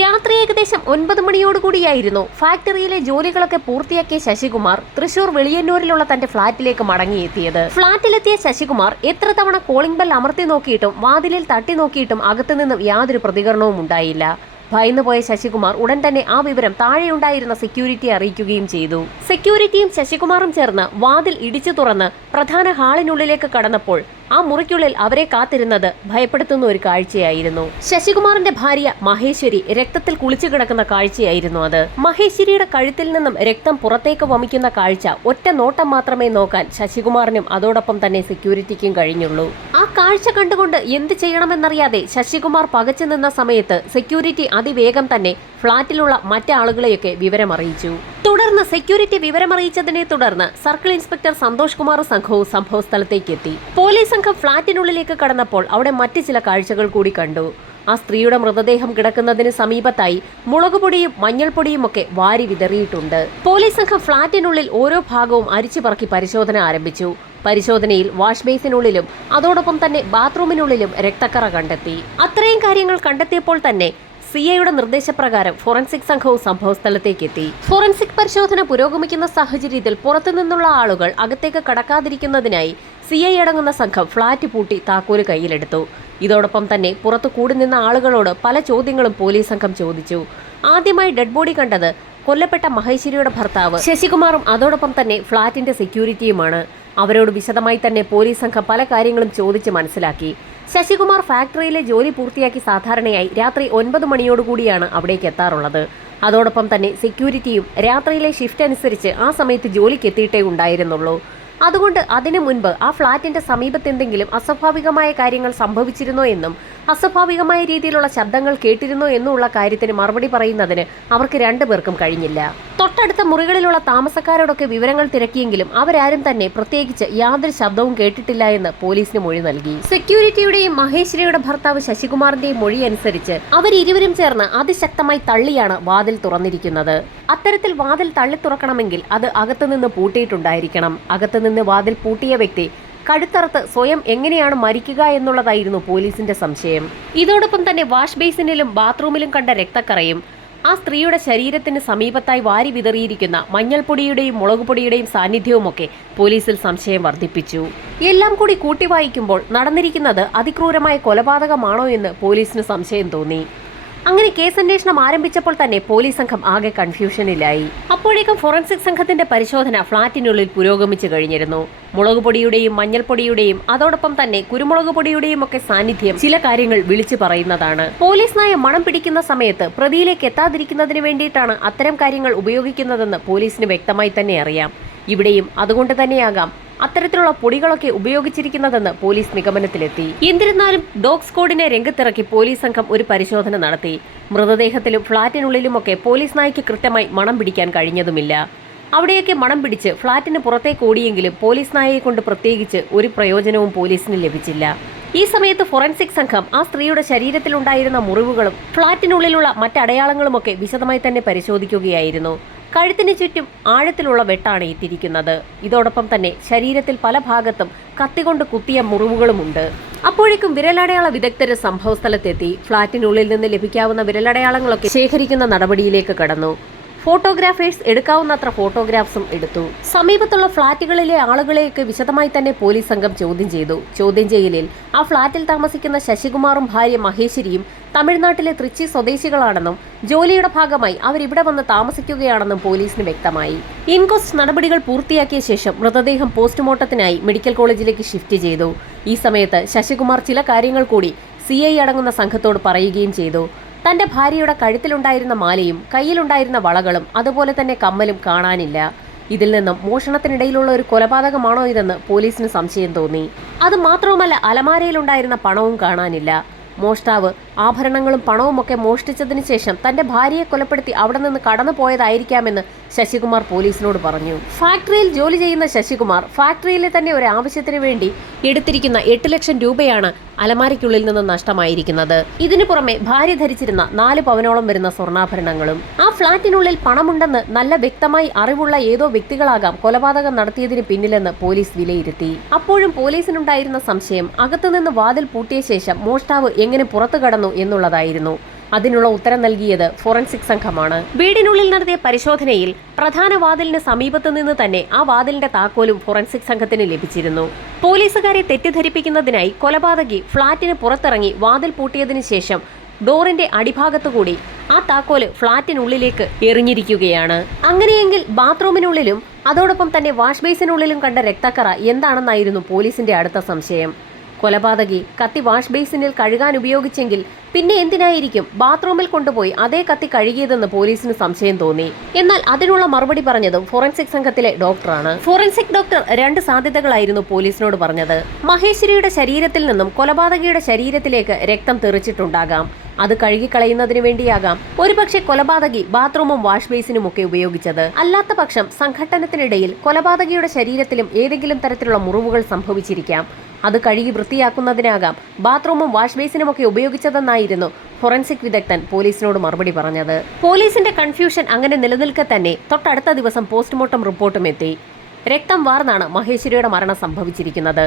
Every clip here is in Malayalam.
രാത്രി ഏകദേശം ഒൻപത് മണിയോടുകൂടിയായിരുന്നു ഫാക്ടറിയിലെ ജോലികളൊക്കെ പൂർത്തിയാക്കിയ ശശികുമാർ തൃശൂർ വെളിയന്നൂരിലുള്ള തന്റെ ഫ്ളാറ്റിലേക്ക് മടങ്ങിയെത്തിയത്. ഫ്ളാറ്റിലെത്തിയ ശശികുമാർ എത്ര തവണ കോളിംഗ് ബെൽ അമർത്തി നോക്കിയിട്ടും വാതിലിൽ തട്ടി നോക്കിയിട്ടും അകത്തുനിന്നും യാതൊരു പ്രതികരണവും ഉണ്ടായില്ല. ഭയന്നുപോയ ശശികുമാർ ഉടൻ തന്നെ ആ വിവരം താഴെയുണ്ടായിരുന്ന സെക്യൂരിറ്റിയെ അറിയിക്കുകയും ചെയ്തു. സെക്യൂരിറ്റിയും ശശികുമാറും ചേർന്ന് വാതിൽ ഇടിച്ചു തുറന്ന് പ്രധാന ഹാളിനുള്ളിലേക്ക് കടന്നപ്പോൾ ആ മുറിക്കുള്ളിൽ അവരെ കാത്തിരുന്നത് ഭയപ്പെടുത്തുന്ന ഒരു കാഴ്ചയായിരുന്നു. ശശികുമാറിന്റെ ഭാര്യ മഹേശ്വരി രക്തത്തിൽ കുളിച്ചു കിടക്കുന്ന കാഴ്ചയായിരുന്നു അത്. മഹേശ്വരിയുടെ കഴുത്തിൽ നിന്നും രക്തം പുറത്തേക്ക് വമിക്കുന്ന കാഴ്ച ഒറ്റ നോട്ടം മാത്രമേ നോക്കാൻ ശശികുമാറിനും അതോടൊപ്പം തന്നെ സെക്യൂരിറ്റിക്കും കഴിഞ്ഞുള്ളൂ. ആ കാഴ്ച കണ്ടുകൊണ്ട് എന്ത് ചെയ്യണമെന്നറിയാതെ ശശികുമാർ പകച്ചു നിന്ന സമയത്ത് സെക്യൂരിറ്റി അതിവേഗം തന്നെ ഫ്ളാറ്റിലുള്ള മറ്റാളുകളെയൊക്കെ വിവരമറിയിച്ചു. തുടർന്ന് സെക്യൂരിറ്റി വിവരമറിയിച്ചതിനെ തുടർന്ന് സർക്കിൾ ഇൻസ്പെക്ടർ സന്തോഷ് കുമാർ സംഘവും സംഭവ സ്ഥലത്തേക്ക് എത്തി പോലീസ് സംഘം ഫ്ളാറ്റിനുള്ളിലേക്ക് കടന്നപ്പോൾ അവിടെ മറ്റു ചില കാഴ്ചകൾ കൂടി കണ്ടു. ആ സ്ത്രീയുടെ മൃതദേഹം കിടക്കുന്നതിന് സമീപത്തായി മുളകുപൊടിയും മഞ്ഞൾപ്പൊടിയും ഒക്കെ വാരി വിതറിയിട്ടുണ്ട്. പോലീസ് സംഘം ഫ്ളാറ്റിനുള്ളിൽ ഓരോ ഭാഗവും അരിച്ചു പറക്കി പരിശോധന ആരംഭിച്ചു. പരിശോധനയിൽ വാഷ് ബേസിനുള്ളിലും അതോടൊപ്പം തന്നെ ബാത്റൂമിനുള്ളിലും രക്തക്കറ കണ്ടെത്തി. അത്രയും കാര്യങ്ങൾ കണ്ടെത്തിയപ്പോൾ തന്നെ സി ഐയുടെ നിർദ്ദേശപ്രകാരം ഫോറൻസിക് സംഘവും സംഭവസ്ഥലത്തേക്ക് എത്തി ഫോറൻസിക് പരിശോധന പുരോഗമിക്കുന്ന സാഹചര്യത്തിൽ പുറത്തുനിന്നുള്ള ആളുകൾ അകത്തേക്ക് കടക്കാതിരിക്കുന്നതിനായി സി ഐ അടങ്ങുന്ന സംഘം ഫ്ളാറ്റ് പൂട്ടി താക്കോൽ കയ്യിലെടുത്തു. ഇതോടൊപ്പം തന്നെ പുറത്തു കൂടി നിന്ന ആളുകളോട് പല ചോദ്യങ്ങളും പോലീസ് സംഘം ചോദിച്ചു. ആദ്യമായി ഡെഡ് ബോഡി കണ്ടത് കൊല്ലപ്പെട്ട മഹേശ്വരിയുടെ ഭർത്താവ് ശശികുമാറും അതോടൊപ്പം തന്നെ ഫ്ളാറ്റിന്റെ സെക്യൂരിറ്റിയുമാണ്. അവരോട് വിശദമായി തന്നെ പോലീസ് സംഘം പല കാര്യങ്ങളും ചോദിച്ച് മനസ്സിലാക്കി. ശശികുമാർ ഫാക്ടറിയിലെ ജോലി പൂർത്തിയാക്കി സാധാരണയായി രാത്രി ഒൻപത് മണിയോടുകൂടിയാണ് അവിടേക്ക് എത്താറുള്ളത്. അതോടൊപ്പം തന്നെ സെക്യൂരിറ്റിയും രാത്രിയിലെ ഷിഫ്റ്റ് അനുസരിച്ച് ആ സമയത്ത് ജോലിക്ക് എത്തിയിട്ടേ ഉണ്ടായിരുന്നുള്ളൂ. അതുകൊണ്ട് അതിനു മുൻപ് ആ ഫ്ളാറ്റിന്റെ സമീപത്തെന്തെങ്കിലും അസ്വാഭാവികമായ കാര്യങ്ങൾ സംഭവിച്ചിരുന്നോ എന്നും അസ്വാഭാവികമായ രീതിയിലുള്ള ശബ്ദങ്ങൾ കേട്ടിരുന്നു എന്നുള്ള കാര്യത്തിന് മറുപടി പറയുന്നതിന് അവർക്ക് രണ്ടുപേർക്കും കഴിഞ്ഞില്ല. തൊട്ടടുത്ത മുറികളിലുള്ള താമസക്കാരോടൊക്കെ വിവരങ്ങൾ തിരക്കിയെങ്കിലും അവരാരും തന്നെ പ്രത്യേകിച്ച് യാതൊരു ശബ്ദവും കേട്ടിട്ടില്ല എന്ന് പോലീസിന് മൊഴി നൽകി. സെക്യൂരിറ്റിയുടെയും മഹേശ്വരിയുടെ ഭർത്താവ് ശശികുമാറിന്റെയും മൊഴി അനുസരിച്ച് അവരിരുവരും ചേർന്ന് അതിശക്തമായി തള്ളിയാണ് വാതിൽ തുറന്നിരിക്കുന്നത്. അത്തരത്തിൽ വാതിൽ തള്ളി തുറക്കണമെങ്കിൽ അത് അകത്തുനിന്ന് പൂട്ടിയിട്ടുണ്ടായിരിക്കണം. അകത്തുനിന്ന് വാതിൽ പൂട്ടിയ വ്യക്തി കഴുത്തറുത്ത് സ്വയം എങ്ങനെയാണ് മരിക്കുക എന്നുള്ളതായിരുന്നു പോലീസിന്റെ സംശയം. ഇതോടൊപ്പം തന്നെ വാഷ് ബേസിനിലും ബാത്റൂമിലും കണ്ട രക്തക്കറയും ആ സ്ത്രീയുടെ ശരീരത്തിന് സമീപത്തായി വാരി വിതറിയിരിക്കുന്ന മഞ്ഞൾപ്പൊടിയുടെയും മുളകുപൊടിയുടെയും സാന്നിധ്യവുമൊക്കെ പോലീസിൽ സംശയം വർദ്ധിപ്പിച്ചു. എല്ലാം കൂടി കൂട്ടിവായിക്കുമ്പോൾ നടന്നിരിക്കുന്നത് അതിക്രൂരമായ കൊലപാതകമാണോ എന്ന് പോലീസിന് സംശയം തോന്നി. അങ്ങനെ കേസ് അന്വേഷണം ആരംഭിച്ചപ്പോൾ തന്നെ പോലീസ് സംഘം ആകെ കൺഫ്യൂഷനിലായി. അപ്പോഴേക്കും ഫോറൻസിക് സംഘത്തിന്റെ പരിശോധന ഫ്ളാറ്റിനുള്ളിൽ പുരോഗമിച്ചു കഴിഞ്ഞിരുന്നു. മുളക് പൊടിയുടെയും മഞ്ഞൾപ്പൊടിയുടെയും അതോടൊപ്പം തന്നെ കുരുമുളക് പൊടിയുടെയും ഒക്കെ സാന്നിധ്യം ചില കാര്യങ്ങൾ വിളിച്ചു പറയുന്നതാണ്. പോലീസ് നായ മണം പിടിക്കുന്ന സമയത്ത് പ്രതിയിലേക്ക് എത്താതിരിക്കുന്നതിന് വേണ്ടിയിട്ടാണ് അത്തരം കാര്യങ്ങൾ ഉപയോഗിക്കുന്നതെന്ന് പോലീസിന് വ്യക്തമായി തന്നെ അറിയാം. ഇവിടെയും അതുകൊണ്ട് തന്നെയാകാം അത്തരത്തിലുള്ള പൊടികളൊക്കെ ഉപയോഗിച്ചിരിക്കുന്നതെന്ന് പോലീസ് നിഗമനത്തിലെത്തി. എന്നിരുന്നാലും ഡോഗ് സ്ക്വാഡിനെ രംഗത്തിറക്കി പോലീസ് സംഘം ഒരു പരിശോധന നടത്തി. മൃതദേഹത്തിലും ഫ്ളാറ്റിനുള്ളിലുമൊക്കെ പോലീസ് നായ്ക്ക് കൃത്യമായി മണം പിടിക്കാൻ കഴിഞ്ഞതുമില്ല. അവിടെയൊക്കെ മണം പിടിച്ച് ഫ്ളാറ്റിന് പുറത്തേക്ക് ഓടിയെങ്കിലും പോലീസ് നായയെ കൊണ്ട് പ്രത്യേകിച്ച് ഒരു പ്രയോജനവും പോലീസിന് ലഭിച്ചില്ല. ഈ സമയത്ത് ഫോറൻസിക് സംഘം ആ സ്ത്രീയുടെ ശരീരത്തിലുണ്ടായിരുന്ന മുറിവുകളും ഫ്ളാറ്റിനുള്ളിലുള്ള മറ്റടയാളങ്ങളുമൊക്കെ വിശദമായി തന്നെ പരിശോധിക്കുകയായിരുന്നു. കഴുത്തിന് ചുറ്റും ആഴത്തിലുള്ള വെട്ടാണ് ഇട്ടിരിക്കുന്നത്. ഇതോടൊപ്പം തന്നെ ശരീരത്തിൽ പല ഭാഗത്തും കത്തികൊണ്ട് കുത്തിയ മുറിവുകളുമുണ്ട്. അപ്പോഴേക്കും വിരലടയാള വിദഗ്ധര് സംഭവസ്ഥലത്തെത്തി. ഫ്ളാറ്റിനുള്ളിൽ നിന്ന് ലഭിക്കാവുന്ന വിരലടയാളങ്ങളൊക്കെ ശേഖരിക്കുന്ന നടപടിയിലേക്ക് കടന്നു. ഫോട്ടോഗ്രാഫേഴ്സ് എടുക്കാവുന്നത്ര ഫോട്ടോഗ്രാഫ്സും എടുത്തു. സമീപത്തുള്ള ഫ്ളാറ്റുകളിലെ ആളുകളെയൊക്കെ വിശദമായി തന്നെ പോലീസ് സംഘം ചോദ്യം ചെയ്തു. ചോദ്യം ചെയ്യലിൽ ആ ഫ്ളാറ്റിൽ താമസിക്കുന്ന ശശികുമാറും ഭാര്യ മഹേശ്വരിയും തമിഴ്നാട്ടിലെ തൃച്ചി സ്വദേശികളാണെന്നും ജോലിയുടെ ഭാഗമായി അവരിവിടെ വന്ന് താമസിക്കുകയാണെന്നും പോലീസിന് വ്യക്തമായി. ഇൻക്വസ്റ്റ് നടപടികൾ പൂർത്തിയാക്കിയ ശേഷം മൃതദേഹം പോസ്റ്റ്മോർട്ടത്തിനായി മെഡിക്കൽ കോളേജിലേക്ക് ഷിഫ്റ്റ് ചെയ്തു. ഈ സമയത്ത് ശശികുമാർ ചില കാര്യങ്ങൾ കൂടി സി അടങ്ങുന്ന സംഘത്തോട് പറയുകയും ചെയ്തു. തന്റെ ഭാര്യയുടെ കഴുത്തിലുണ്ടായിരുന്ന മാലയും കയ്യിലുണ്ടായിരുന്ന വളകളും അതുപോലെ തന്നെ കമ്മലും കാണാനില്ല. ഇതിൽ നിന്നും മോഷണത്തിനിടയിലുള്ള ഒരു കൊലപാതകമാണോ ഇതെന്ന് പോലീസിന് സംശയം തോന്നി. അത് മാത്രവുമല്ല അലമാരയിലുണ്ടായിരുന്ന പണവും കാണാനില്ല. മോഷ്ടാവ് ആഭരണങ്ങളും പണവും ഒക്കെ മോഷ്ടിച്ചതിന് ശേഷം തന്റെ ഭാര്യയെ കൊലപ്പെടുത്തി അവിടെ നിന്ന് കടന്നു പോയതായിരിക്കാമെന്ന് ശശികുമാർ പോലീസിനോട് പറഞ്ഞു. ഫാക്ടറിയിൽ ജോലി ചെയ്യുന്ന ശശികുമാർ ഫാക്ടറിയിലെ തന്നെ ഒരു ആവശ്യത്തിന് വേണ്ടി എടുത്തിരിക്കുന്ന എട്ട് ലക്ഷം രൂപയാണ് അലമാരയ്ക്കുള്ളിൽ നിന്ന് നഷ്ടമായിരിക്കുന്നത്. ഇതിനു പുറമെ ഭാര്യ ധരിച്ചിരുന്ന നാല് പവനോളം വരുന്ന സ്വർണാഭരണങ്ങളും. ആ ഫ്ളാറ്റിനുള്ളിൽ പണമുണ്ടെന്ന് നല്ല വ്യക്തമായി അറിവുള്ള ഏതോ വ്യക്തികളാകാം കൊലപാതകം നടത്തിയതിന് പിന്നിലെന്ന് പോലീസ് വിലയിരുത്തി. അപ്പോഴും പോലീസിനുണ്ടായിരുന്ന സംശയം അകത്തുനിന്ന് വാതിൽ പൂട്ടിയ ശേഷം മോഷ്ടാവ് എങ്ങനെ പുറത്തു കടന്നു? എന്നുള്ളതായിരുന്നു. അതിനുള്ള ഉത്തരം നൽകിയത് ഫോറൻസിക് സംഘമാണ്. വീടിനുള്ളിൽ നടത്തിയ പരിശോധനയിൽ പ്രധാന വാതിലിന് സമീപത്തു നിന്ന് തന്നെ ആ വാതിലിന്റെ താക്കോലും ഫോറൻസിക് സംഘത്തിന് ലഭിച്ചിരുന്നു. പോലീസുകാരെ തെറ്റിദ്ധരിപ്പിക്കുന്നതിനായി കൊലപാതകി ഫ്ളാറ്റിന് പുറത്തിറങ്ങി വാതിൽ പൂട്ടിയതിനു ശേഷം ഡോറിന്റെ അടിഭാഗത്തുകൂടി ആ താക്കോൽ ഫ്ളാറ്റിനുള്ളിലേക്ക് എറിഞ്ഞിരിക്കുകയാണ്. അങ്ങനെയെങ്കിൽ ബാത്റൂമിനുള്ളിലും അതോടൊപ്പം തന്നെ വാഷ് ബേസിനുള്ളിലും കണ്ട രക്തക്കറ എന്താണെന്നായിരുന്നു പോലീസിന്റെ അടുത്ത സംശയം. കൊലപാതകി കത്തി വാഷ് ബേസിനിൽ കഴുകാൻ ഉപയോഗിച്ചെങ്കിൽ പിന്നെ എന്തിനായിരിക്കും ബാത്റൂമിൽ കൊണ്ടുപോയി അതേ കത്തി കഴുകിയതെന്ന് പോലീസിന് സംശയം തോന്നി. എന്നാൽ അതിനുള്ള മറുപടി പറഞ്ഞതും ഫോറൻസിക് സംഘത്തിലെ ഡോക്ടറാണ്. ഫോറൻസിക് ഡോക്ടർ രണ്ട് സാധ്യതകളായിരുന്നു പോലീസിനോട് പറഞ്ഞത്. മഹേശ്വരിയുടെ ശരീരത്തിൽ നിന്നും കൊലപാതകിയുടെ ശരീരത്തിലേക്ക് രക്തം തെറിച്ചിട്ടുണ്ടാകാം. അത് കഴുകിക്കളയുന്നതിന് വേണ്ടിയാകാം. ഒരുപക്ഷെ കൊലപാതകി ബാത്റൂമും വാഷ് ബേസിനും ഒക്കെ ഉപയോഗിച്ചത്. അല്ലാത്ത പക്ഷം സംഘട്ടനത്തിനിടയിൽ കൊലപാതകിയുടെ ശരീരത്തിലും ഏതെങ്കിലും തരത്തിലുള്ള മുറിവുകൾ സംഭവിച്ചിരിക്കാം. അത് കഴുകി വൃത്തിയാക്കുന്നതിനാകാം ബാത്റൂമും വാഷ് ബേസിനുമൊക്കെ ഉപയോഗിച്ചതെന്നായിരുന്നു ഫോറൻസിക് വിദഗ്ധൻ പോലീസിനോട് മറുപടി പറഞ്ഞത്. പോലീസിന്റെ കൺഫ്യൂഷൻ അങ്ങനെ നിലനിൽക്കെ തന്നെ തൊട്ടടുത്ത ദിവസം പോസ്റ്റ്മോർട്ടം റിപ്പോർട്ടും എത്തി. രക്തം വാർന്നാണ് മഹേശ്വരിയുടെ മരണം സംഭവിച്ചിരിക്കുന്നത്.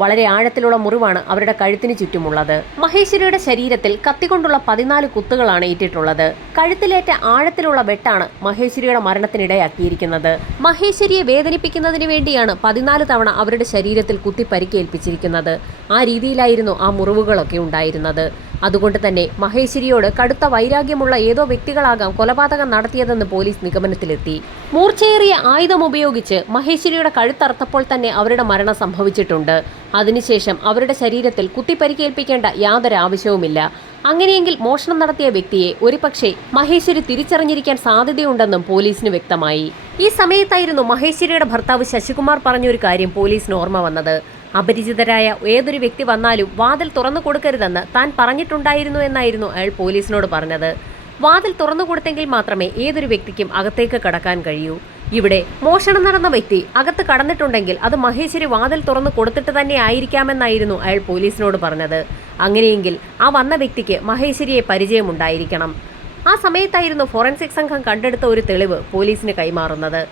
വളരെ ആഴത്തിലുള്ള മുറിവാണ് അവരുടെ കഴുത്തിന് ചുറ്റുമുള്ളത്. മഹേശ്വരിയുടെ ശരീരത്തിൽ കത്തിക്കൊണ്ടുള്ള പതിനാല് കുത്തുകളാണ് ഏറ്റിട്ടുള്ളത്. കഴുത്തിലേറ്റ ആഴത്തിലുള്ള വെട്ടാണ് മഹേശ്വരിയുടെ മരണത്തിനിടയാക്കിയിരിക്കുന്നത്. മഹേശ്വരിയെ വേദനിപ്പിക്കുന്നതിന് വേണ്ടിയാണ് പതിനാല് തവണ അവരുടെ ശരീരത്തിൽ കുത്തി പരിക്കേൽപ്പിച്ചിരിക്കുന്നത്. ആ രീതിയിലായിരുന്നു ആ മുറിവുകളൊക്കെ ഉണ്ടായിരുന്നത്. അതുകൊണ്ട് തന്നെ മഹേശ്വരിയോട് കടുത്ത വൈരാഗ്യമുള്ള ഏതോ വ്യക്തികളാകാം കൊലപാതകം നടത്തിയതെന്ന് പോലീസ് നിഗമനത്തിലെത്തി. മൂർച്ചയേറിയ ആയുധം ഉപയോഗിച്ച് മഹേശ്വരിയുടെ കഴുത്തറുത്തപ്പോൾ തന്നെ അവരുടെ മരണം സംഭവിച്ചിട്ടുണ്ട്. അതിനുശേഷം അവരുടെ ശരീരത്തിൽ കുത്തിപ്പരിക്കേൽപ്പിക്കേണ്ട യാതൊരു ആവശ്യവുമില്ല. അങ്ങനെയെങ്കിൽ മോഷണം നടത്തിയ വ്യക്തിയെ ഒരുപക്ഷെ മഹേശ്വരി തിരിച്ചറിഞ്ഞിരിക്കാൻ സാധ്യതയുണ്ടെന്നും പോലീസിന് വ്യക്തമായി. ഈ സമയത്തായിരുന്നു മഹേശ്വരിയുടെ ഭർത്താവ് ശശികുമാർ പറഞ്ഞൊരു കാര്യം പോലീസിന് ഓർമ്മ വന്നത്. അപരിചിതരായ ഏതൊരു വ്യക്തി വന്നാലും വാതിൽ തുറന്നു കൊടുക്കരുതെന്ന് താൻ പറഞ്ഞിട്ടുണ്ടായിരുന്നു എന്നായിരുന്നു അയാൾ പോലീസിനോട് പറഞ്ഞത്. വാതിൽ തുറന്നു കൊടുത്തെങ്കിൽ മാത്രമേ ഏതൊരു വ്യക്തിക്കും അകത്തേക്ക് കടക്കാൻ കഴിയൂ. ഇവിടെ മോഷണം നടന്ന വ്യക്തി അകത്ത് കടന്നിട്ടുണ്ടെങ്കിൽ അത് മഹേശ്വരി വാതിൽ തുറന്നു കൊടുത്തിട്ട് തന്നെ ആയിരിക്കാമെന്നായിരുന്നു അയാൾ പോലീസിനോട് പറഞ്ഞത്. അങ്ങനെയെങ്കിൽ ആ വന്ന വ്യക്തിക്ക് മഹേശ്വരിയെ പരിചയമുണ്ടായിരിക്കണം. ആ സമയത്തായിരുന്നു ഫോറൻസിക് സംഘം കണ്ടെടുത്ത ഒരു തെളിവ് പോലീസിന് കൈമാറുന്നത്.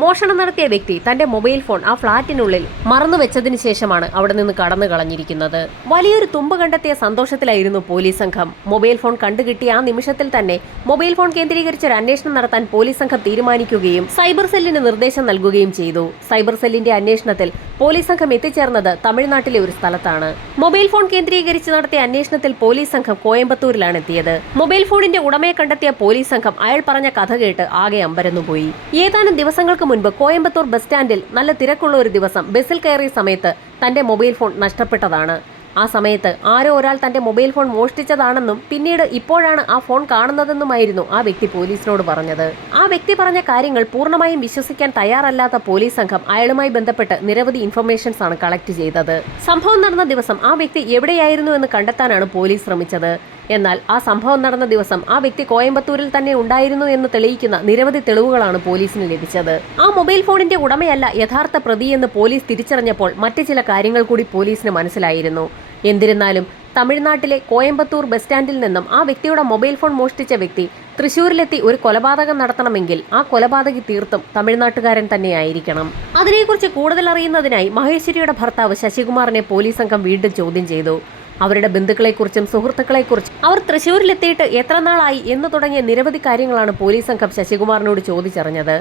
മോഷണം നടത്തിയ വ്യക്തി തന്റെ മൊബൈൽ ഫോൺ ആ ഫ്ളാറ്റിനുള്ളിൽ മറന്നു വെച്ചതിന് ശേഷമാണ് അവിടെ നിന്ന് കടന്നു കളഞ്ഞിരിക്കുന്നത്. വലിയൊരു തുമ്പ് കണ്ടെത്തിയ സന്തോഷത്തിലായിരുന്നു പോലീസ് സംഘം. മൊബൈൽ ഫോൺ കണ്ടുകിട്ടിയ ആ നിമിഷത്തിൽ തന്നെ മൊബൈൽ ഫോൺ കേന്ദ്രീകരിച്ച് ഒരു അന്വേഷണം നടത്താൻ പോലീസ് സംഘം തീരുമാനിക്കുകയും സൈബർ സെല്ലിന് നിർദ്ദേശം നൽകുകയും ചെയ്തു. സൈബർ സെല്ലിന്റെ അന്വേഷണത്തിൽ പോലീസ് സംഘം എത്തിച്ചേർന്നത് തമിഴ്നാട്ടിലെ ഒരു സ്ഥലത്താണ്. മൊബൈൽ ഫോൺ കേന്ദ്രീകരിച്ച് നടത്തിയ അന്വേഷണത്തിൽ പോലീസ് സംഘം കോയമ്പത്തൂരിലാണ് എത്തിയത്. മൊബൈൽ ഫോണിന്റെ ഉടമയെ കണ്ടെത്തിയ പോലീസ് സംഘം അയാൾ പറഞ്ഞ കഥ കേട്ട് ആകെ അമ്പരന്നുപോയി. ഏതാനും ദിവസങ്ങൾക്ക് മുൻപ് കോയമ്പത്തൂർ ബസ് സ്റ്റാൻഡിൽ നല്ല തിരക്കുള്ള ഒരു ദിവസം ബസ്സിൽ കയറിയ സമയത്ത് തന്റെ മൊബൈൽ ഫോൺ നഷ്ടപ്പെട്ടതാണ്. ആ സമയത്ത് ആരോ ഒരാൾ തന്റെ മൊബൈൽ ഫോൺ മോഷ്ടിച്ചതാണെന്നും പിന്നീട് ഇപ്പോഴാണ് ആ ഫോൺ കാണുന്നതെന്നുമായിരുന്നു ആ വ്യക്തി പോലീസിനോട് പറഞ്ഞത്. ആ വ്യക്തി പറഞ്ഞ കാര്യങ്ങൾ പൂർണമായും വിശ്വസിക്കാൻ തയ്യാറല്ലാത്ത പോലീസ് സംഘം അയാളുമായി ബന്ധപ്പെട്ട് നിരവധി ഇൻഫർമേഷൻസ് ആണ് കളക്ട് ചെയ്തത്. സംഭവം നടന്ന ദിവസം ആ വ്യക്തി എവിടെയായിരുന്നു എന്ന് കണ്ടെത്താനാണ് പോലീസ് ശ്രമിച്ചത്. എന്നാൽ ആ സംഭവം നടന്ന ദിവസം ആ വ്യക്തി കോയമ്പത്തൂരിൽ തന്നെ ഉണ്ടായിരുന്നു എന്ന് തെളിയിക്കുന്ന നിരവധി തെളിവുകളാണ് പോലീസിന് ലഭിച്ചത്. ആ മൊബൈൽ ഫോണിന്റെ ഉടമയല്ല യഥാർത്ഥ പ്രതിയെന്ന് പോലീസ് തിരിച്ചറിഞ്ഞപ്പോൾ മറ്റു ചില കാര്യങ്ങൾ കൂടി പോലീസിന് മനസ്സിലായിരുന്നു. എന്നിരുന്നാലും തമിഴ്നാട്ടിലെ കോയമ്പത്തൂർ ബസ് സ്റ്റാൻഡിൽ നിന്നും ആ വ്യക്തിയുടെ മൊബൈൽ ഫോൺ മോഷ്ടിച്ച വ്യക്തി തൃശൂരിലെത്തി ഒരു കൊലപാതകം നടത്തണമെങ്കിൽ ആ കൊലപാതകി തീർത്തും തമിഴ്നാട്ടുകാരൻ തന്നെയായിരിക്കണം. അതിനെക്കുറിച്ച് കൂടുതൽ അറിയുന്നതിനായി മഹേശ്വരിയുടെ ഭർത്താവ് ശശികുമാറിനെ പോലീസ് സംഘം വീണ്ടും ചോദ്യം ചെയ്തു. അവരുടെ ബന്ധുക്കളെക്കുറിച്ചും സുഹൃത്തുക്കളെക്കുറിച്ചും അവർ തൃശൂരിലെത്തിയിട്ട് എത്ര നാളായി എന്ന് തുടങ്ങിയ നിരവധി കാര്യങ്ങളാണ് പോലീസ് സംഘം ശശികുമാറിനോട് ചോദിച്ചറിഞ്ഞത്.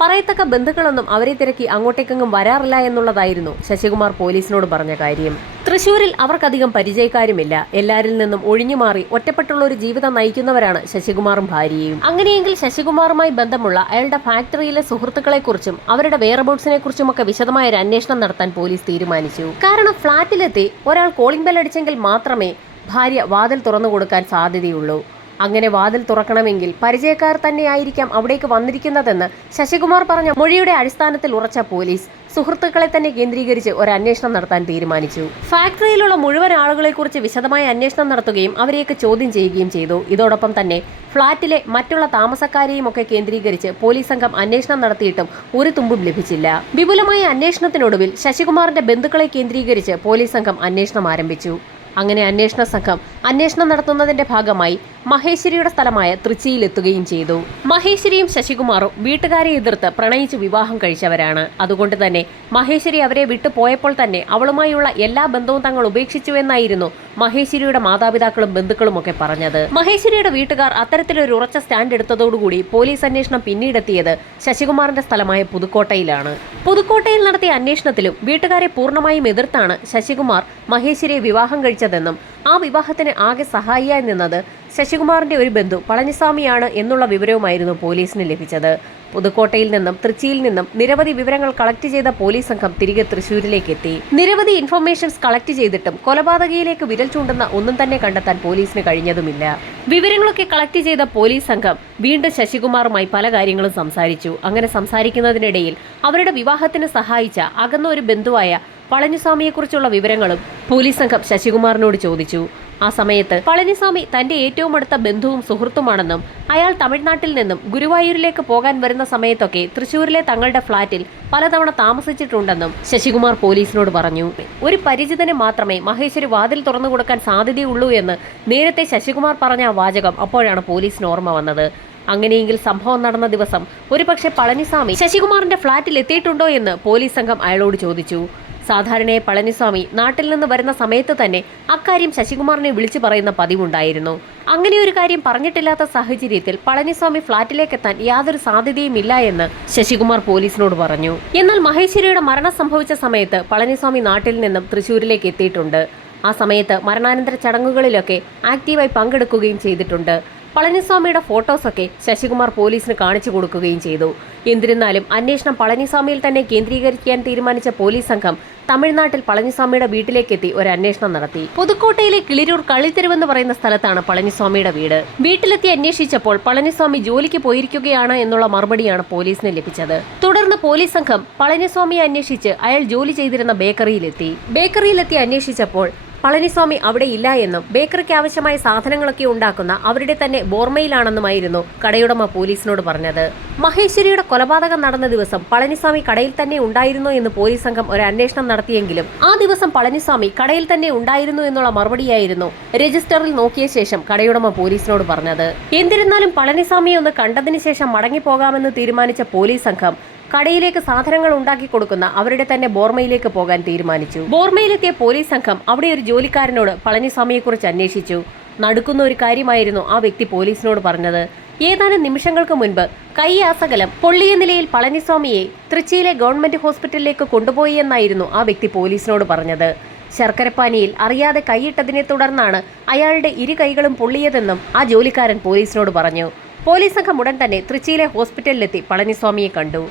പറയത്തക്ക ബന്ധുക്കളൊന്നും അവരെ തിരക്കി അങ്ങോട്ടേക്കെങ്ങും വരാറില്ല എന്നുള്ളതായിരുന്നു ശശികുമാർ പോലീസിനോട് പറഞ്ഞ കാര്യം. തൃശൂരിൽ അവർക്കധികം പരിചയക്കാരുമില്ല. എല്ലാരിൽ നിന്നും ഒഴിഞ്ഞുമാറി ഒറ്റപ്പെട്ടുള്ള ഒരു ജീവിതം നയിക്കുന്നവരാണ് ശശികുമാറും ഭാര്യയും. അങ്ങനെയെങ്കിൽ ശശികുമാറുമായി ബന്ധമുള്ള അയാളുടെ ഫാക്ടറിയിലെ സുഹൃത്തുക്കളെക്കുറിച്ചും അവരുടെ വെയർബൌട്ട്സിനെ കുറിച്ചുമൊക്കെ വിശദമായ ഒരു അന്വേഷണം നടത്താൻ പോലീസ് തീരുമാനിച്ചു. കാരണം ഫ്ളാറ്റിലെത്തി ഒരാൾ കോളിംഗ് ബെൽ അടിച്ചെങ്കിൽ മാത്രമേ ഭാര്യ വാതിൽ തുറന്നു കൊടുക്കാൻ സാധ്യതയുള്ളൂ. അങ്ങനെ വാതിൽ തുറക്കണമെങ്കിൽ പരിചയക്കാർ തന്നെയായിരിക്കാം അവിടേക്ക് വന്നിരിക്കുന്നതെന്ന് ശശികുമാർ പറഞ്ഞ മൊഴിയുടെ അടിസ്ഥാനത്തിൽ ഉറച്ച പോലീസ് സുഹൃത്തുക്കളെ തന്നെ കേന്ദ്രീകരിച്ച് ഒരു അന്വേഷണം നടത്താൻ തീരുമാനിച്ചു. ഫാക്ടറിയിലുള്ള മുഴുവൻ ആളുകളെക്കുറിച്ച് വിശദമായ അന്വേഷണം നടത്തുകയും അവരെയൊക്കെ ചോദ്യം ചെയ്യുകയും ചെയ്തു. ഇതോടൊപ്പം തന്നെ ഫ്ളാറ്റിലെ മറ്റുള്ള താമസക്കാരെയും ഒക്കെ കേന്ദ്രീകരിച്ച് പോലീസ് സംഘം അന്വേഷണം നടത്തിയിട്ടും ഒരു തുമ്പും ലഭിച്ചില്ല. വിപുലമായ അന്വേഷണത്തിനൊടുവിൽ ശശികുമാറിന്റെ ബന്ധുക്കളെ കേന്ദ്രീകരിച്ച് പോലീസ് സംഘം അന്വേഷണം ആരംഭിച്ചു. അങ്ങനെ അന്വേഷണ സംഘം അന്വേഷണം നടത്തുന്നതിന്റെ ഭാഗമായി മഹേശ്വരിയുടെ സ്ഥലമായ തൃച്ചിയിലെത്തുകയും ചെയ്തു. മഹേശ്വരിയും ശശികുമാറും വീട്ടുകാരെ എതിർത്ത് പ്രണയിച്ച് വിവാഹം കഴിച്ചവരാണ്. അതുകൊണ്ട് തന്നെ മഹേശ്വരി അവരെ വിട്ടു പോയപ്പോൾ തന്നെ അവളുമായുള്ള എല്ലാ ബന്ധവും തങ്ങൾ ഉപേക്ഷിച്ചുവെന്നായിരുന്നു മഹേശ്വരിയുടെ മാതാപിതാക്കളും ബന്ധുക്കളും ഒക്കെ പറഞ്ഞത്. മഹേശ്വരിയുടെ വീട്ടുകാർ അത്തരത്തിലൊരു ഉറച്ച സ്റ്റാൻഡ് എടുത്തതോടുകൂടി പോലീസ് അന്വേഷണം പിന്നീടെത്തിയത് ശശികുമാറിന്റെ സ്ഥലമായ പുതുക്കോട്ടയിലാണ്. പുതുക്കോട്ടയിൽ നടത്തിയ അന്വേഷണത്തിലും വീട്ടുകാരെ പൂർണമായും എതിർത്താണ് ശശികുമാർ മഹേശ്വരിയെ വിവാഹം കഴിച്ചതെന്നും ആ വിവാഹത്തിന് ആകെ സഹായിയായി നിന്നത് ശശികുമാറിന്റെ ഒരു ബന്ധു പളനിസ്വാമിയാണ് എന്നുള്ള വിവരവുമായിരുന്നു പോലീസിന് ലഭിച്ചത്. പുതുക്കോട്ടയിൽ നിന്നും തൃച്ചിയിൽ നിന്നും നിരവധി വിവരങ്ങൾ കളക്ട് ചെയ്ത പോലീസ് സംഘം തിരികെ തൃശൂരിലേക്ക് എത്തി നിരവധി ഇൻഫർമേഷൻസ് കളക്ട് ചെയ്തിട്ടും കൊലപാതകയിലേക്ക് വിരൽ ചൂണ്ടുന്ന ഒന്നും തന്നെ കണ്ടെത്താൻ പോലീസിന് കഴിഞ്ഞതുമില്ല. വിവരങ്ങളൊക്കെ കളക്ട് ചെയ്ത പോലീസ് സംഘം വീണ്ടും ശശികുമാറുമായി പല കാര്യങ്ങളും സംസാരിച്ചു. അങ്ങനെ സംസാരിക്കുന്നതിനിടയിൽ അവരുടെ വിവാഹത്തിന് സഹായിച്ച അകന്ന ഒരു ബന്ധുവായ പളനിസ്വാമിയെക്കുറിച്ചുള്ള വിവരങ്ങളും പോലീസ് സംഘം ശശികുമാറിനോട് ചോദിച്ചു. ആ സമയത്ത് പളനിസ്വാമി തന്റെ ഏറ്റവും അടുത്ത ബന്ധുവും സുഹൃത്തുമാണെന്നും അയാൾ തമിഴ്നാട്ടിൽ നിന്നും ഗുരുവായൂരിലേക്ക് പോകാൻ വരുന്ന സമയത്തൊക്കെ തൃശൂരിലെ തങ്ങളുടെ ഫ്ളാറ്റിൽ പലതവണ താമസിച്ചിട്ടുണ്ടെന്നും ശശികുമാർ പോലീസിനോട് പറഞ്ഞു. ഒരു പരിചിതന് മാത്രമേ മഹേശ്വരി വാതിൽ തുറന്നു കൊടുക്കാൻ സാധ്യതയുള്ളൂ എന്ന് നേരത്തെ ശശികുമാർ പറഞ്ഞ ആ വാചകം അപ്പോഴാണ് പോലീസിന് ഓർമ്മ വന്നത്. അങ്ങനെയെങ്കിൽ സംഭവം നടന്ന ദിവസം ഒരുപക്ഷെ പളനിസ്വാമി ശശികുമാറിന്റെ ഫ്ളാറ്റിൽ എത്തിയിട്ടുണ്ടോ എന്ന് പോലീസ് സംഘം അയാളോട് ചോദിച്ചു. സാധാരണയെ പളനിസ്വാമി നാട്ടിൽ നിന്ന് വരുന്ന സമയത്ത് തന്നെ അക്കാര്യം ശശികുമാറിനെ വിളിച്ചു പറയുന്ന പതിവുണ്ടായിരുന്നു. അങ്ങനെ ഒരു കാര്യം പറഞ്ഞിട്ടില്ലാത്ത സാഹചര്യത്തിൽ പളനിസ്വാമി ഫ്ളാറ്റിലേക്ക് എത്താൻ യാതൊരു സാധ്യതയും ഇല്ല എന്ന് ശശികുമാർ പോലീസിനോട് പറഞ്ഞു. എന്നാൽ മഹേശ്വരിയുടെ മരണം സംഭവിച്ച സമയത്ത് പളനിസ്വാമി നാട്ടിൽ നിന്നും തൃശൂരിലേക്ക് എത്തിയിട്ടുണ്ട്. ആ സമയത്ത് മരണാനന്തര ചടങ്ങുകളിലൊക്കെ ആക്റ്റീവായി പങ്കെടുക്കുകയും ചെയ്തിട്ടുണ്ട്. പളനിസ്വാമിയുടെ ഫോട്ടോസൊക്കെ ശശികുമാർ പോലീസിന് കാണിച്ചു കൊടുക്കുകയും ചെയ്തു. എന്നിരുന്നാലും അന്വേഷണം പളനിസ്വാമിയിൽ തന്നെ കേന്ദ്രീകരിക്കാൻ തീരുമാനിച്ച പോലീസ് സംഘം തമിഴ്നാട്ടിൽ പളനിസ്വാമിയുടെ വീട്ടിലേക്കെത്തി ഒരു അന്വേഷണം നടത്തി. പുതുക്കോട്ടയിലെ കിളിരൂർ കളിത്തെരുവെന്ന് പറയുന്ന സ്ഥലത്താണ് പളനിസ്വാമിയുടെ വീട്. വീട്ടിലെത്തി അന്വേഷിച്ചപ്പോൾ പളനിസ്വാമി ജോലിക്ക് പോയിരിക്കുകയാണ് എന്നുള്ള മറുപടിയാണ് പോലീസിന് ലഭിച്ചത്. തുടർന്ന് പോലീസ് സംഘം പളനിസ്വാമിയെ അന്വേഷിച്ച് അയാൾ ജോലി ചെയ്തിരുന്ന ബേക്കറിയിലെത്തി. ബേക്കറിയിലെത്തി അന്വേഷിച്ചപ്പോൾ പളനിസ്വാമി അവിടെ ഇല്ല എന്നും ബേക്കറിക്ക് ആവശ്യമായ സാധനങ്ങളൊക്കെ ഉണ്ടാക്കുന്ന അവരുടെ തന്നെ ബോർമയിലാണെന്നുമായിരുന്നു കടയുടമ പോലീസിനോട് പറഞ്ഞത്. മഹേശ്വരിയുടെ കൊലപാതകം നടന്ന ദിവസം പളനിസ്വാമി കടയിൽ തന്നെ ഉണ്ടായിരുന്നു എന്ന് പോലീസ് സംഘം ഒരു അന്വേഷണം നടത്തിയെങ്കിലും ആ ദിവസം പളനിസ്വാമി കടയിൽ തന്നെ ഉണ്ടായിരുന്നു എന്നുള്ള മറുപടിയായിരുന്നു രജിസ്റ്ററിൽ നോക്കിയ ശേഷം കടയുടമ പോലീസിനോട് പറഞ്ഞത്. എന്നിരുന്നാലും പളനിസ്വാമിയെ ഒന്ന് കണ്ടതിന് ശേഷം മടങ്ങിപ്പോകാമെന്ന് തീരുമാനിച്ച പോലീസ് സംഘം കടയിലേക്ക് സാധനങ്ങൾ ഉണ്ടാക്കി കൊടുക്കുന്ന അവരുടെ തന്നെ ബോർമയിലേക്ക് പോകാൻ തീരുമാനിച്ചു. ബോർമയിലെത്തിയ പോലീസ് സംഘം അവിടെ ഒരു ജോലിക്കാരനോട് പളനിസ്വാമിയെക്കുറിച്ച് അന്വേഷിച്ചു. നടക്കുന്ന ഒരു കാര്യമായിരുന്നു ആ വ്യക്തി പോലീസിനോട് പറഞ്ഞത്. ഏതാനും നിമിഷങ്ങൾക്ക് മുൻപ് കൈയാസകലം പൊള്ളിയ നിലയിൽ പളനിസ്വാമിയെ തൃച്ചിയിലെ ഗവൺമെന്റ് ഹോസ്പിറ്റലിലേക്ക് കൊണ്ടുപോയി എന്നായിരുന്നു ആ വ്യക്തി പോലീസിനോട് പറഞ്ഞത്. ശർക്കരപ്പാനിയിൽ അറിയാതെ കൈയിട്ടതിനെ തുടർന്നാണ് അയാളുടെ ഇരു കൈകളും പൊള്ളിയതെന്നും ആ ജോലിക്കാരൻ പോലീസിനോട് പറഞ്ഞു. പോലീസ് സംഘം ഉടൻ തന്നെ തൃച്ചിയിലെ ഹോസ്പിറ്റലിലെത്തി പളനിസ്വാമിയെ കണ്ടു.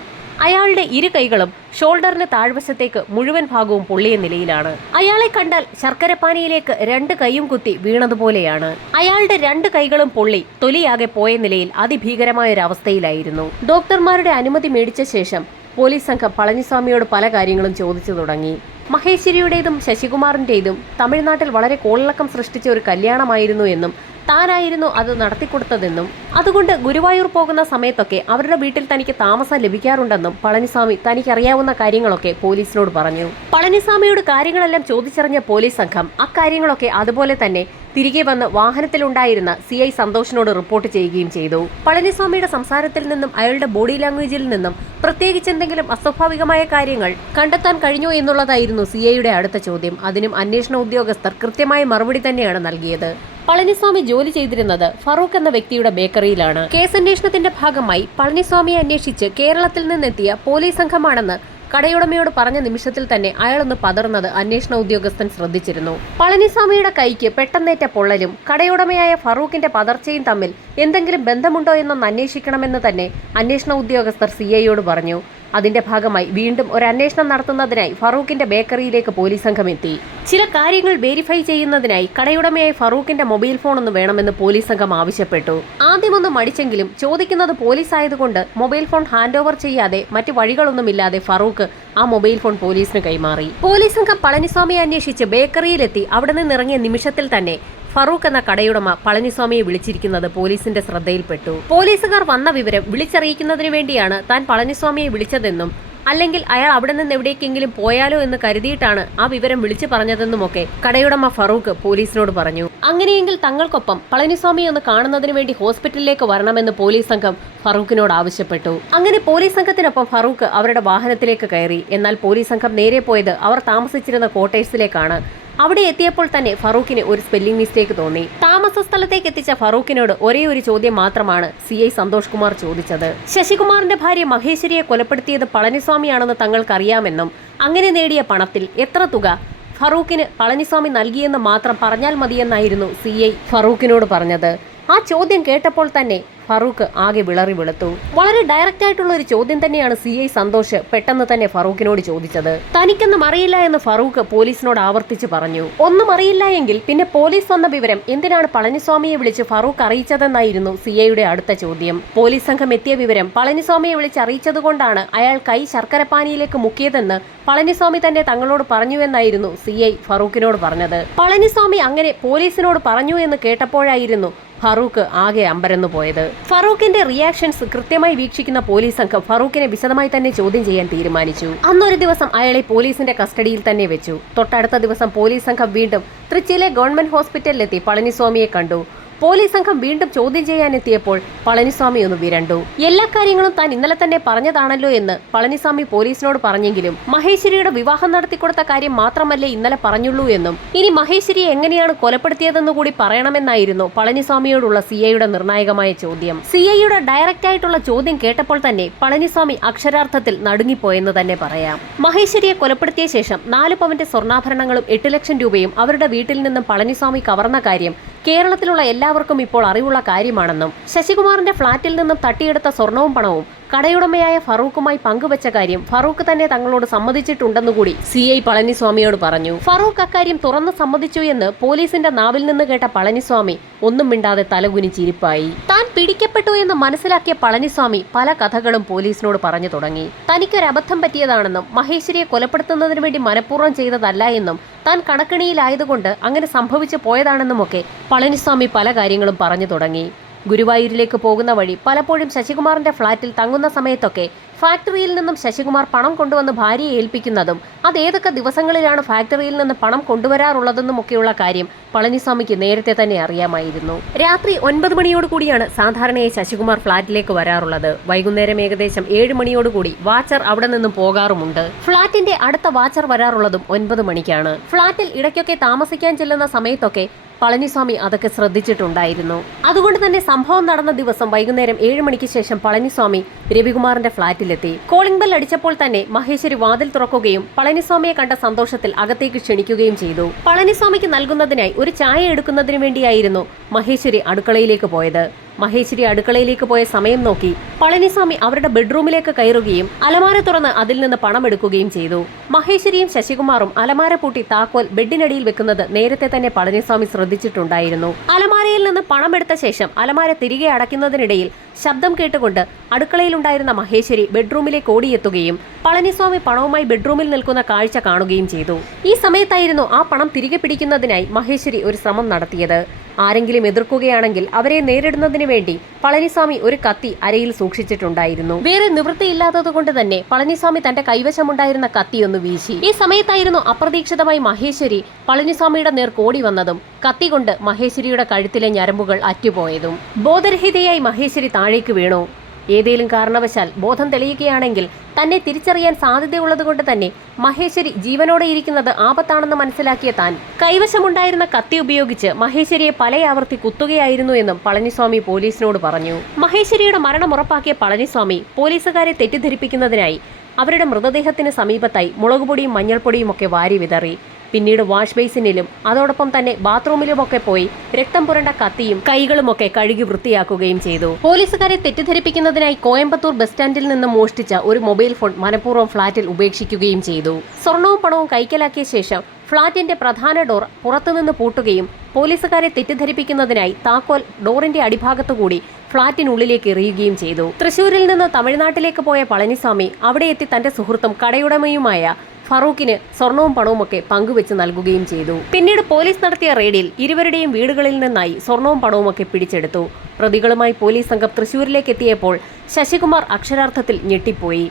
അയാളുടെ ഇരു കൈകളും ഷോൾഡറിന് താഴ്വശത്തേക്ക് മുഴുവൻ ഭാഗവും പൊള്ളിയ നിലയിലാണ്. അയാളെ കണ്ടാൽ ശർക്കരപ്പാനിയിലേക്ക് രണ്ട് കൈയും കുത്തി വീണതുപോലെയാണ്. അയാളുടെ രണ്ട് കൈകളും പൊള്ളി തൊലിയാകെ പോയ നിലയിൽ അതിഭീകരമായ ഒരു അവസ്ഥയിലായിരുന്നു ഡോക്ടർമാരുടെ അനുമതി മേടിച്ച ശേഷം പോലീസ് സംഘം പളനിസ്വാമിയോട് പല കാര്യങ്ങളും ചോദിച്ചു തുടങ്ങി. മഹേശ്വരിയുടേതും ശശികുമാറിന്റേതും തമിഴ്നാട്ടിൽ വളരെ കോളിളക്കം സൃഷ്ടിച്ച ഒരു കല്യാണമായിരുന്നു എന്നും താനായിരുന്നു അത് നടത്തിക്കൊടുത്തതെന്നും അതുകൊണ്ട് ഗുരുവായൂർ പോകുന്ന സമയത്തൊക്കെ അവരുടെ വീട്ടിൽ തനിക്ക് താമസം ലഭിക്കാറുണ്ടെന്നും പളനിസ്വാമി തനിക്കറിയാവുന്ന കാര്യങ്ങളൊക്കെ പോലീസിനോട് പറഞ്ഞു. പളനിസ്വാമിയോട് കാര്യങ്ങളെല്ലാം ചോദിച്ചറിഞ്ഞ പോലീസ് സംഘം അക്കാര്യങ്ങളൊക്കെ അതുപോലെ തന്നെ തിരികെ വന്ന് വാഹനത്തിലുണ്ടായിരുന്ന സി ഐ സന്തോഷിനോട് റിപ്പോർട്ട് ചെയ്യുകയും ചെയ്തു. പളനിസ്വാമിയുടെ സംസാരത്തിൽ നിന്നും അയാളുടെ ബോഡി ലാംഗ്വേജിൽ നിന്നും പ്രത്യേകിച്ച് എന്തെങ്കിലും അസ്വാഭാവികമായ കാര്യങ്ങൾ കണ്ടെത്താൻ കഴിഞ്ഞോ എന്നുള്ളതായിരുന്നു സി ഐയുടെ അടുത്ത ചോദ്യം. അതിനും അന്വേഷണ ഉദ്യോഗസ്ഥർ കൃത്യമായ മറുപടി തന്നെയാണ് നൽകിയത്. പളനിസ്വാമി ജോലി ചെയ്തിരുന്നത് ഫറൂഖ് എന്ന വ്യക്തിയുടെ ബേക്കറിയിലാണ്. കേസന്വേഷണത്തിന്റെ ഭാഗമായി പളനിസ്വാമിയെ അന്വേഷിച്ച് കേരളത്തിൽ നിന്നെത്തിയ പോലീസ് സംഘമാണെന്ന് കടയുടമയോട് പറഞ്ഞ നിമിഷത്തിൽ തന്നെ അയാളൊന്ന് പതർന്നത് അന്വേഷണ ഉദ്യോഗസ്ഥൻ ശ്രദ്ധിച്ചിരുന്നു. പളനിസ്വാമിയുടെ കൈക്ക് പെട്ടെന്നേറ്റ പൊള്ളലും കടയുടമയായ ഫറൂഖിന്റെ പതർച്ചയും തമ്മിൽ എന്തെങ്കിലും ബന്ധമുണ്ടോ എന്നൊന്ന് അന്വേഷിക്കണമെന്ന് തന്നെ അന്വേഷണ ഉദ്യോഗസ്ഥർ സി ഐയോട് പറഞ്ഞു. അതിന്റെ ഭാഗമായി വീണ്ടും ഒരു അന്വേഷണം നടത്തുന്നതിനായി ഫറൂഖിന്റെ ബേക്കറിയിലേക്ക് പോലീസ് സംഘം എത്തി ചില കാര്യങ്ങൾ വെരിഫൈ ചെയ്യുന്നതിനായി കടയുടമയായി ഫറൂഖിന്റെ മൊബൈൽ ഫോൺ ഒന്ന് വേണമെന്ന് പോലീസ് സംഘം ആവശ്യപ്പെട്ടു. ആദ്യമൊന്നും മടിച്ചെങ്കിലും ചോദിക്കുന്നത് പോലീസ് ആയതുകൊണ്ട് മൊബൈൽ ഫോൺ ഹാൻഡ് ഓവർ ചെയ്യാതെ മറ്റു വഴികളൊന്നുമില്ലാതെ ഫറൂഖ് ആ മൊബൈൽ ഫോൺ പോലീസിന് കൈമാറി. പോലീസ് സംഘം പളനിസ്വാമിയെ അന്വേഷിച്ച് ബേക്കറിയിലെത്തി അവിടെ നിന്നിറങ്ങിയ നിമിഷത്തിൽ തന്നെ ഫറൂഖ് എന്ന കടയുടമ പളനിസ്വാമിയെ വിളിച്ചിരിക്കുന്നത് പോലീസിന്റെ ശ്രദ്ധയിൽപ്പെട്ടു. പോലീസുകാർ വന്ന വിവരം വിളിച്ചറിയിക്കുന്നതിനു വേണ്ടിയാണ് താൻ പളനിസ്വാമിയെ വിളിച്ചതെന്നും അല്ലെങ്കിൽ അയാൾ അവിടെ നിന്ന് എവിടേക്കെങ്കിലും പോയാലോ എന്ന് കരുതിയിട്ടാണ് ആ വിവരം വിളിച്ചു പറഞ്ഞതെന്നുമൊക്കെ കടയുടമ ഫറൂഖ് പോലീസിനോട് പറഞ്ഞു. അങ്ങനെയെങ്കിൽ തങ്ങൾക്കൊപ്പം പളനിസ്വാമിയെ ഒന്ന് കാണുന്നതിന് വേണ്ടി ഹോസ്പിറ്റലിലേക്ക് വരണമെന്ന് പോലീസ് സംഘം ഫറൂഖിനോട് ആവശ്യപ്പെട്ടു. അങ്ങനെ പോലീസ് സംഘത്തിനൊപ്പം ഫറൂഖ് അവരുടെ വാഹനത്തിലേക്ക് കയറി. എന്നാൽ പോലീസ് സംഘം നേരെ പോയത് അവർ താമസിച്ചിരുന്ന ക്വാർട്ടേഴ്സിലേക്കാണ് അവിടെ എത്തിയപ്പോൾ തന്നെ ഫറൂഖിന് ഒരു സ്പെല്ലിംഗ് മിസ്റ്റേക്ക് തോന്നി. താമസ സ്ഥലത്തേക്ക് എത്തിച്ച ഫറൂഖിനോട് ഒരേ ഒരു ചോദ്യം മാത്രമാണ് സി ഐ സന്തോഷ് കുമാർ ചോദിച്ചത്. ശശികുമാറിന്റെ ഭാര്യ മഹേശ്വരിയെ കൊലപ്പെടുത്തിയത് പളനിസ്വാമിയാണെന്ന് തങ്ങൾക്കറിയാമെന്നും അങ്ങനെ നേടിയ പണത്തിൽ എത്ര തുക ഫറൂഖിന് പളനിസ്വാമി നൽകിയെന്ന് മാത്രം പറഞ്ഞാൽ മതിയെന്നായിരുന്നു സി ഐ ഫറൂഖിനോട് പറഞ്ഞത്. ആ ചോദ്യം കേട്ടപ്പോൾ തന്നെ ഫറൂഖ് ആകെ വിളറി വെളുത്തു. വളരെ ഡയറക്റ്റ് ആയിട്ടുള്ള ഒരു ചോദ്യം തന്നെയാണ് സി ഐ സന്തോഷ് പെട്ടെന്ന് തന്നെ ഫറൂഖിനോട് ചോദിച്ചത്. തനിക്കൊന്നും അറിയില്ല എന്ന് ഫറൂഖ് പോലീസിനോട് ആവർത്തിച്ച് പറഞ്ഞു. ഒന്നും അറിയില്ല എങ്കിൽ പിന്നെ പോലീസ് വന്ന വിവരം എന്തിനാണ് പളനിസ്വാമിയെ വിളിച്ച് ഫറൂഖ് അറിയിച്ചതെന്നായിരുന്നു സി ഐയുടെ അടുത്ത ചോദ്യം. പോലീസ് സംഘം എത്തിയ വിവരം പളനിസ്വാമിയെ വിളിച്ച് അറിയിച്ചതുകൊണ്ടാണ് അയാൾ കൈ ശർക്കരപ്പാനിയിലേക്ക് മുക്കിയതെന്ന് പളനിസ്വാമി തന്നെ തങ്ങളോട് പറഞ്ഞു പറഞ്ഞുവെന്നായിരുന്നു സി ഐ ഫറൂഖിനോട് പറഞ്ഞത്. പളനിസ്വാമി അങ്ങനെ പോലീസിനോട് പറഞ്ഞു എന്ന് കേട്ടപ്പോഴായിരുന്നു ഫറൂഖ് ആകെ അമ്പരന്നു പോയത്. ഫറൂഖിന്റെ റിയാക്ഷൻസ് കൃത്യമായി വീക്ഷിക്കുന്ന പോലീസ് സംഘം ഫറൂഖിനെ വിശദമായി തന്നെ ചോദ്യം ചെയ്യാൻ തീരുമാനിച്ചു. അന്നൊരു ദിവസം അയാളെ പോലീസിന്റെ കസ്റ്റഡിയിൽ തന്നെ വെച്ചു. തൊട്ടടുത്ത ദിവസം പോലീസ് സംഘം വീണ്ടും തൃച്ചിയിലെ ഗവൺമെന്റ് ഹോസ്പിറ്റലിലെത്തി. പളനിസ്വാമിയെ കണ്ടു. പോലീസ് സംഘം വീണ്ടും ചോദ്യം ചെയ്യാനെത്തിയപ്പോൾ പളനിസ്വാമി ഒന്ന് വിരണ്ടു. എല്ലാ കാര്യങ്ങളും താൻ ഇന്നലെ തന്നെ പറഞ്ഞതാണല്ലോ എന്ന് പളനിസ്വാമി പോലീസിനോട് പറഞ്ഞെങ്കിലും മഹേശ്വരിയുടെ വിവാഹം നടത്തിക്കൊടുത്ത കാര്യം മാത്രമല്ലേ ഇന്നലെ പറഞ്ഞുള്ളൂ എന്നും ഇനി മഹേശ്വരിയെ എങ്ങനെയാണ് കൊലപ്പെടുത്തിയതെന്ന് കൂടി പറയണമെന്നായിരുന്നു പളനിസ്വാമിയോടുള്ള സി ഐയുടെ നിർണായകമായ ചോദ്യം. സി ഐയുടെ ഡയറക്റ്റ് ആയിട്ടുള്ള ചോദ്യം കേട്ടപ്പോൾ തന്നെ പളനിസ്വാമി അക്ഷരാർത്ഥത്തിൽ നടുങ്ങിപ്പോയെന്ന് തന്നെ പറയാം. മഹേശ്വരിയെ കൊലപ്പെടുത്തിയ ശേഷം നാല് പവന്റെ സ്വർണാഭരണങ്ങളും എട്ട് ലക്ഷം രൂപയും അവരുടെ വീട്ടിൽ നിന്നും പളനിസ്വാമി കവർന്ന കാര്യം കേരളത്തിലുള്ള എല്ലാവർക്കും ഇപ്പോൾ അറിവുള്ള കാര്യമാണെന്നും ശശികുമാറിന്റെ ഫ്ളാറ്റിൽ നിന്നും തട്ടിയെടുത്ത സ്വർണവും പണവും കടയുടമയായ ഫറൂഖുമായി പങ്കുവച്ച കാര്യം ഫറൂഖ് തന്നെ തങ്ങളോട് സമ്മതിച്ചിട്ടുണ്ടെന്നുകൂടി സി ഐ പളനിസ്വാമിയോട് പറഞ്ഞു. ഫറൂഖ് അക്കാര്യം തുറന്ന് സമ്മതിച്ചു എന്ന് പോലീസിന്റെ നാവിൽ നിന്ന് കേട്ട പളനിസ്വാമി ഒന്നും മിണ്ടാതെ തലകുനിച്ചിരിപ്പായി. താൻ പിടിക്കപ്പെട്ടു എന്ന് മനസ്സിലാക്കിയ പളനിസ്വാമി പല കഥകളും പോലീസിനോട് പറഞ്ഞു തുടങ്ങി. തനിക്കൊരബദ്ധം പറ്റിയതാണെന്നും മഹേശ്വരിയെ കൊലപ്പെടുത്തുന്നതിന് വേണ്ടി മനഃപൂർവം ചെയ്തതല്ല എന്നും താൻ കണക്കിണിയിലായതുകൊണ്ട് അങ്ങനെ സംഭവിച്ചു പോയതാണെന്നുമൊക്കെ പളനിസ്വാമി പല കാര്യങ്ങളും പറഞ്ഞു തുടങ്ങി. ഗുരുവായൂരിലേക്ക് പോകുന്ന വഴി പലപ്പോഴും ശശികുമാറിന്റെ ഫ്ളാറ്റിൽ തങ്ങുന്ന സമയത്തൊക്കെ ഫാക്ടറിയിൽ നിന്നും ശശികുമാർ പണം കൊണ്ടുവന്ന് ഭാര്യയെ ഏൽപ്പിക്കുന്നതും അത് ഏതൊക്കെ ദിവസങ്ങളിലാണ് ഫാക്ടറിയിൽ നിന്ന് പണം കൊണ്ടുവരാറുള്ളതെന്നും ഒക്കെയുള്ള കാര്യം പളനിസ്വാമിക്ക് നേരത്തെ തന്നെ അറിയാമായിരുന്നു. രാത്രി ഒൻപത് മണിയോട് കൂടിയാണ് സാധാരണയായി ശശികുമാർ ഫ്ളാറ്റിലേക്ക് വരാറുള്ളത്. വൈകുന്നേരം ഏകദേശം ഏഴ് മണിയോടുകൂടി വാച്ചർ അവിടെ നിന്നും പോകാറുമുണ്ട്. ഫ്ളാറ്റിന്റെ അടുത്ത വാച്ചർ വരാറുള്ളതും ഒൻപത് മണിക്കാണ്. ഫ്ളാറ്റിൽ ഇടയ്ക്കൊക്കെ താമസിക്കാൻ ചെല്ലുന്ന സമയത്തൊക്കെ പളനിസ്വാമി അതൊക്കെ ശ്രദ്ധിച്ചിട്ടുണ്ടായിരുന്നു. അതുകൊണ്ട് തന്നെ സംഭവം നടന്ന ദിവസം വൈകുന്നേരം ഏഴ് മണിക്ക് ശേഷം പളനിസ്വാമി രവികുമാറിന്റെ ഫ്ളാറ്റിലെത്തി കോളിംഗ് ബെൽ അടിച്ചപ്പോൾ തന്നെ മഹേശ്വരി വാതിൽ തുറക്കുകയും പളനിസ്വാമിയെ കണ്ട സന്തോഷത്തിൽ അകത്തേക്ക് ക്ഷണിക്കുകയും ചെയ്തു. പളനിസ്വാമിക്ക് നൽകുന്നതിനായി ഒരു ചായ എടുക്കുന്നതിനു വേണ്ടിയായിരുന്നു മഹേശ്വരി അടുക്കളയിലേക്ക് പോയത്. മഹേശ്വരി അടുക്കളയിലേക്ക് പോയ സമയം നോക്കി പളനിസ്വാമി അവരുടെ ബെഡ്റൂമിലേക്ക് കയറുകയും അലമാര തുറന്ന് അതിൽ നിന്ന് പണം എടുക്കുകയും ചെയ്തു. മഹേശ്വരിയും ശശികുമാറും അലമാര പൂട്ടി താക്കോൽ ബെഡിനടിയിൽ വെക്കുന്നത് നേരത്തെ തന്നെ പളനിസ്വാമി ശ്രദ്ധിച്ചിട്ടുണ്ടായിരുന്നു. അലമാരയിൽ നിന്ന് പണം എടുത്ത ശേഷം അലമാര തിരികെ അടയ്ക്കുന്നതിനിടയിൽ ശബ്ദം കേട്ടുകൊണ്ട് അടുക്കളയിലുണ്ടായിരുന്ന മഹേശ്വരി ബെഡ്റൂമിലേക്ക് ഓടിയെത്തുകയും പളനിസ്വാമി പണവുമായി ബെഡ്റൂമിൽ നിൽക്കുന്ന കാഴ്ച കാണുകയും ചെയ്തു. ഈ സമയത്തായിരുന്നു ആ പണം തിരികെ പിടിക്കുന്നതിനായി മഹേശ്വരി ഒരു ശ്രമം നടത്തിയത്. ആരെങ്കിലും എതിർക്കുകയാണെങ്കിൽ അവരെ നേരിടുന്നതിന് വേണ്ടി പളനിസ്വാമി ഒരു കത്തി അരയിൽ സൂക്ഷിച്ചിട്ടുണ്ടായിരുന്നു. വേറെ നിവൃത്തിയില്ലാത്തതുകൊണ്ട് തന്നെ പളനിസ്വാമി തന്റെ കൈവശമുണ്ടായിരുന്ന കത്തി ഒന്ന് വീശി. ഈ സമയത്തായിരുന്നു അപ്രതീക്ഷിതമായി മഹേശ്വരി പളനിസ്വാമിയുടെ നേർ കോടി വന്നതും കത്തി കൊണ്ട് മഹേശ്വരിയുടെ കഴുത്തിലെ ഞരമ്പുകൾ അറ്റുപോയതും. ബോധരഹിതയായി മഹേശ്വരി താഴേക്ക് വീണു. ഏതേലും കാരണവശാൽ ബോധം തെളിയുകയാണെങ്കിൽ തന്നെ തിരിച്ചറിയാൻ സാധ്യതയുള്ളതുകൊണ്ട് തന്നെ മഹേശ്വരി ജീവനോടെ ഇരിക്കുന്നത് ആപത്താണെന്ന് മനസ്സിലാക്കിയ താൻ. കൈവശമുണ്ടായിരുന്ന കത്തി ഉപയോഗിച്ച് മഹേശ്വരിയെ പലയാവർത്തി കുത്തുകയായിരുന്നു എന്നും പളനിസ്വാമി പോലീസിനോട് പറഞ്ഞു. മഹേശ്വരിയുടെ മരണം ഉറപ്പാക്കിയ പളനിസ്വാമി പോലീസുകാരെ തെറ്റിദ്ധരിപ്പിക്കുന്നതിനായി അവരുടെ മൃതദേഹത്തിന് സമീപത്തായി മുളകുപൊടിയും മഞ്ഞൾപ്പൊടിയും ഒക്കെ വാരി വിതറി. പിന്നീട് വാഷ് ബേസിനിലും അതോടൊപ്പം തന്നെ ബാത്റൂമിലുമൊക്കെ പോയി രക്തം പുരണ്ട കത്തിയും കൈകളുമൊക്കെ കഴുകി വൃത്തിയാക്കുകയും ചെയ്തു. പോലീസുകാരെ തെറ്റിദ്ധരിപ്പിക്കുന്നതിനായി കോയമ്പത്തൂർ ബസ് സ്റ്റാൻഡിൽ നിന്ന് മോഷ്ടിച്ച ഒരു മൊബൈൽ ഫോൺ മനഃപൂർവം ഫ്ളാറ്റിൽ ഉപേക്ഷിക്കുകയും ചെയ്തു. സ്വർണവും പണവും കൈക്കലാക്കിയ ശേഷം ഫ്ളാറ്റിന്റെ പ്രധാന ഡോർ പുറത്തുനിന്ന് പൂട്ടുകയും പോലീസുകാരെ തെറ്റിദ്ധരിപ്പിക്കുന്നതിനായി താക്കോൽ ഡോറിന്റെ അടിഭാഗത്തുകൂടി ഫ്ളാറ്റിനുള്ളിലേക്ക് എറിയുകയും ചെയ്തു. തൃശൂരിൽ നിന്ന് തമിഴ്നാട്ടിലേക്ക് പോയ പളനിസ്വാമി അവിടെ എത്തി തന്റെ സുഹൃത്തും കടയുടമയുമായ ഫറൂഖിന് സ്വർണവും പണവുമൊക്കെ പങ്കുവെച്ച് നൽകുകയും ചെയ്തു. പിന്നീട് പോലീസ് നടത്തിയ റെയ്ഡിൽ ഇരുവരുടെയും വീടുകളിൽ നിന്നായി സ്വർണവും പണവുമൊക്കെ പിടിച്ചെടുത്തു. പ്രതികളുമായി പോലീസ് സംഘം തൃശൂരിലേക്ക് എത്തിയപ്പോൾ ശശികുമാർ അക്ഷരാർത്ഥത്തിൽ ഞെട്ടിപ്പോയി.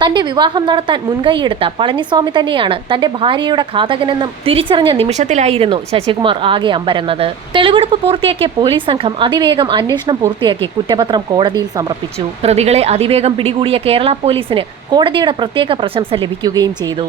തന്റെ വിവാഹം നടത്താൻ മുൻകൈയെടുത്ത പളനിസ്വാമി തന്നെയാണ് തന്റെ ഭാര്യയുടെ ഘാതകനെന്നും തിരിച്ചറിഞ്ഞ നിമിഷത്തിലായിരുന്നു ശശികുമാർ ആകെ അമ്പരന്നത്. തെളിവെടുപ്പ് പൂർത്തിയാക്കിയ പോലീസ് സംഘം അതിവേഗം അന്വേഷണം പൂർത്തിയാക്കി കുറ്റപത്രം കോടതിയിൽ സമർപ്പിച്ചു. പ്രതികളെ അതിവേഗം പിടികൂടിയ കേരള പോലീസിന് കോടതിയുടെ പ്രത്യേക പ്രശംസ ലഭിക്കുകയും ചെയ്തു.